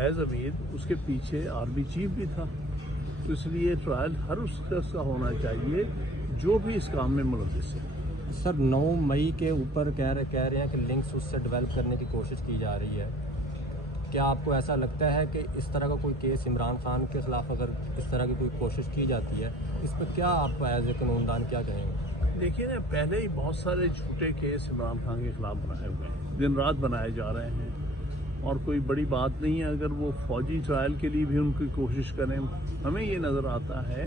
फैज़ हमीद, उसके पीछे army chief भी था, तो इसलिए ट्रायल हर उस शख्स का होना चाहिए जो भी इस काम में मुलव्विस है। सर 9 मई के ऊपर कह रहे हैं कि लिंक्स उससे डेवलप करने की कोशिश की जा रही है। क्या आपको ऐसा लगता है कि इस तरह का कोई केस इमरान खान के ख़िलाफ़ अगर इस तरह की कोई कोशिश की जाती है, इस पर क्या आप एज ए कानूनदान क्या कहेंगे? देखिए ना, पहले ही बहुत सारे झूठे केस इमरान खान के खिलाफ बनाए हुए हैं, दिन रात बनाए जा रहे हैं, और कोई बड़ी बात नहीं है अगर वो फौजी ट्रायल के लिए भी उनकी कोशिश करें। हमें ये नज़र आता है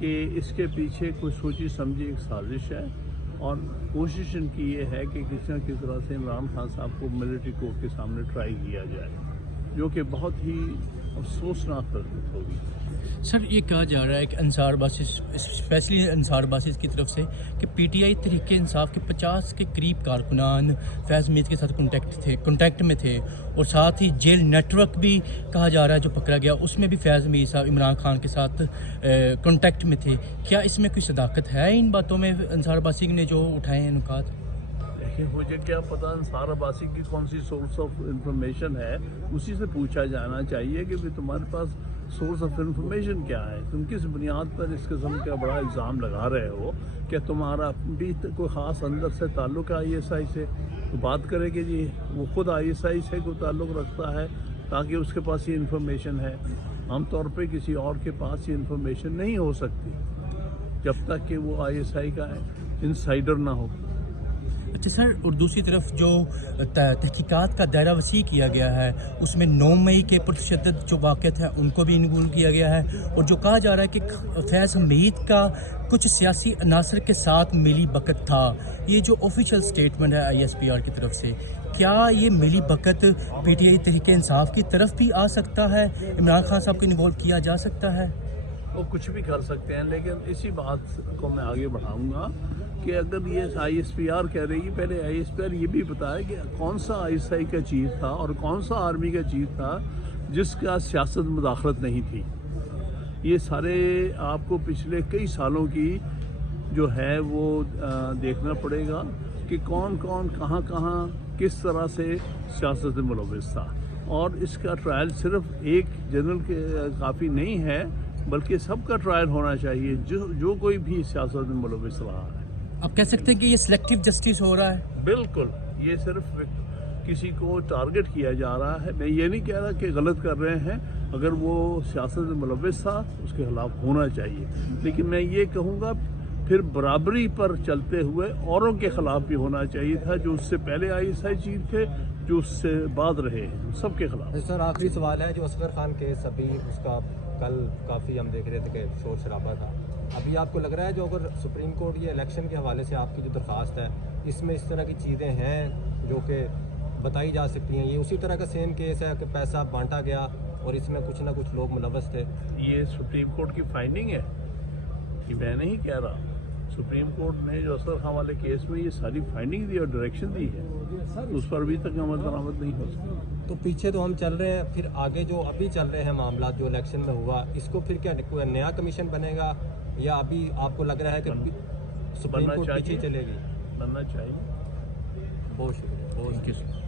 कि इसके पीछे कोई सोची समझी एक साजिश है, और कोशिश इनकी ये है कि किसी न किसी तरह से इमरान खान साहब को मिलिट्री कोर्ट के सामने ट्राई किया जाए, जो कि बहुत ही अफसोसनाक हरकत होगी। सर ये कहा जा रहा है कि अंसार बासिस, स्पेशली अंसार बासिस की तरफ से, कि पीटीआई तहरीक इंसाफ के 50 के करीब कारकुनान फैज़ हमीद के साथ कॉन्टैक्ट में थे, और साथ ही जेल नेटवर्क भी कहा जा रहा है जो पकड़ा गया, उसमें भी फैज़ हमीद साहब इमरान खान के साथ कॉन्टैक्ट में थे। क्या इसमें कोई सदाकत है इन बातों में, अंसार बासी ने जो उठाए हैं नुकात? देखिए, मुझे क्या पता अंसार अब्बासी की कौन सी सोर्स ऑफ इंफॉर्मेशन है, उसी से पूछा जाना चाहिए कि भाई तुम्हारे पास सोर्स ऑफ इंफॉर्मेशन क्या है, तुम किस बुनियाद पर इस किस्म का बड़ा इल्ज़ाम लगा रहे हो। क्या तुम्हारा भी कोई ख़ास अंदर से ताल्लुक़ है ISI से, तो बात करें कि जी वो खुद ISI से कोई ताल्लुक़ रखता है ताकि उसके पास ये इंफॉर्मेशन है। आमतौर पे किसी और के पास ये इंफॉर्मेशन नहीं हो सकती जब तक कि वो ISI का इंसाइडर ना हो। अच्छा सर, और दूसरी तरफ जो तहकीकात का दायरा वसी किया गया है, उसमें 9 मई के पुरतशद्दुद जो वाक़यात हैं उनको भी इन्वॉल्व किया गया है, और जो कहा जा रहा है कि फैज़ हमीद का कुछ सियासी अनासर के साथ मिली बकत था, ये जो ऑफिशियल स्टेटमेंट है ISPR की तरफ से, क्या ये मिली बकत PTI तहरीक इंसाफ की तरफ भी आ सकता है? इमरान खान साहब को इन्वॉल्व किया जा सकता है? वो कुछ भी कर सकते हैं, लेकिन इसी बात को मैं आगे बढ़ाऊंगा कि अगर ये ISPR कह रही है, पहले ISPR ये भी बताया कि कौन सा ISI का चीज़ था और कौन सा आर्मी का चीज़ था जिसका सियासत मुदाखलत नहीं थी। ये सारे आपको पिछले कई सालों की जो है वो देखना पड़ेगा कि कौन कौन कहाँ कहाँ किस तरह से सियासत में मुलव्विस था, और इसका ट्रायल सिर्फ एक जनरल के काफ़ी नहीं है, बल्कि सबका ट्रायल होना चाहिए जो कोई भी सियासत में मुलव्विस रहा है। आप कह सकते हैं कि ये सिलेक्टिव जस्टिस हो रहा है? बिल्कुल, ये सिर्फ किसी को टारगेट किया जा रहा है। मैं ये नहीं कह रहा कि गलत कर रहे हैं, अगर वो सियासत में मुलव्विस था उसके खिलाफ होना चाहिए, लेकिन मैं ये कहूँगा फिर बराबरी पर चलते हुए औरों के खिलाफ भी होना चाहिए था, जो उससे पहले ISI चीफ थे, जो उससे बाद रहे, सबके खिलाफ। सर आखिरी सवाल है, जो असगर खान केस अभी उसका कल काफ़ी हम देख रहे थे कि शोर शराबा था, अभी आपको लग रहा है जो अगर सुप्रीम कोर्ट ये इलेक्शन के हवाले से आपकी जो दरख्वास्त है इसमें इस तरह की चीज़ें हैं जो कि बताई जा सकती हैं, ये उसी तरह का सेम केस है कि पैसा बांटा गया और इसमें कुछ ना कुछ लोग मुलव्वस थे? ये सुप्रीम कोर्ट की फाइंडिंग है, ये मैं नहीं कह रहा। सुप्रीम कोर्ट ने जो असगर खान वाले केस में ये सारी फाइंडिंग दी और डायरेक्शन दी है, उस पर अभी तक अमल दरामद नहीं हो सकता। तो पीछे तो हम चल रहे हैं, फिर आगे जो अभी चल रहे हैं मामला जो इलेक्शन में हुआ, इसको फिर क्या कोई नया कमीशन बनेगा, या अभी आपको लग रहा है कि सुप्रीम कोर्ट पीछे चलेगी? बनना चाहिए। बहुत शुक्रिया, बहुत शुक्रिया।